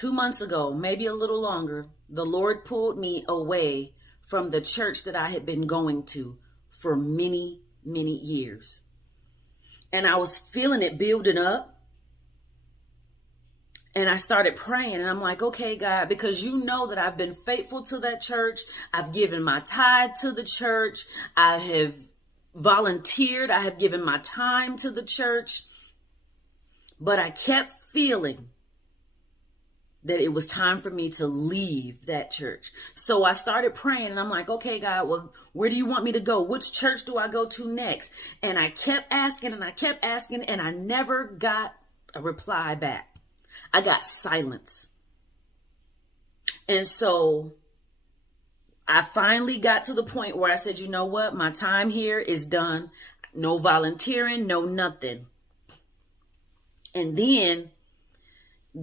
2 months ago, maybe a little longer, the Lord pulled me away from the church that I had been going to for many, many years. And I was feeling it building up. And I started praying, and I'm like, okay, God, because you know that I've been faithful to that church. I've given my tithe to the church. I have volunteered. I have given my time to the church. But I kept feeling that it was time for me to leave that church. So I started praying, and I'm like, okay, God, well, where do you want me to go? Which church do I go to next? And I kept asking, and I never got a reply back. I got silence. And so I finally got to the point where I said, you know what? My time here is done. No volunteering, no nothing. And then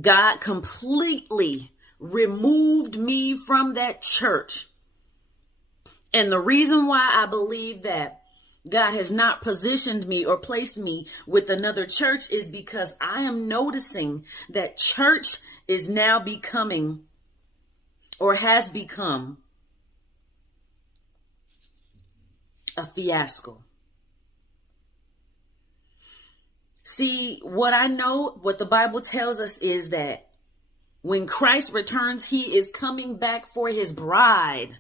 God completely removed me from that church. And the reason why I believe that God has not positioned me or placed me with another church is because I am noticing that church is now becoming or has become a fiasco. See, what I know, what the Bible tells us is that when Christ returns, he is coming back for his bride.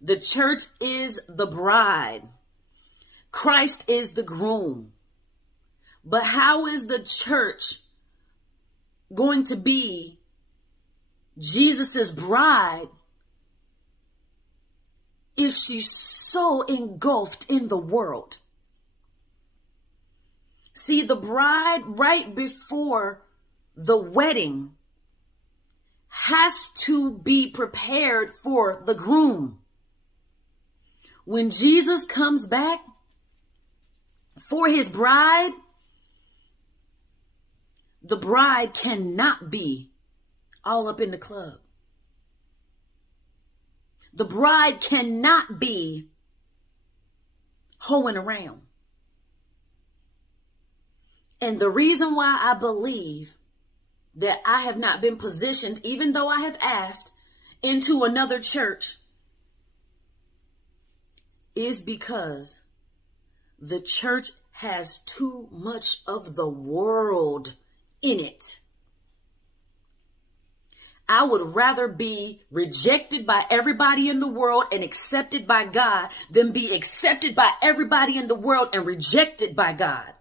The church is the bride. Christ is the groom. But how is the church going to be Jesus's bride if she's so engulfed in the world? See, the bride right before the wedding has to be prepared for the groom. When Jesus comes back for his bride, the bride cannot be all up in the club. The bride cannot be hoeing around. And the reason why I believe that I have not been positioned, even though I have asked, into another church is because the church has too much of the world in it. I would rather be rejected by everybody in the world and accepted by God than be accepted by everybody in the world and rejected by God.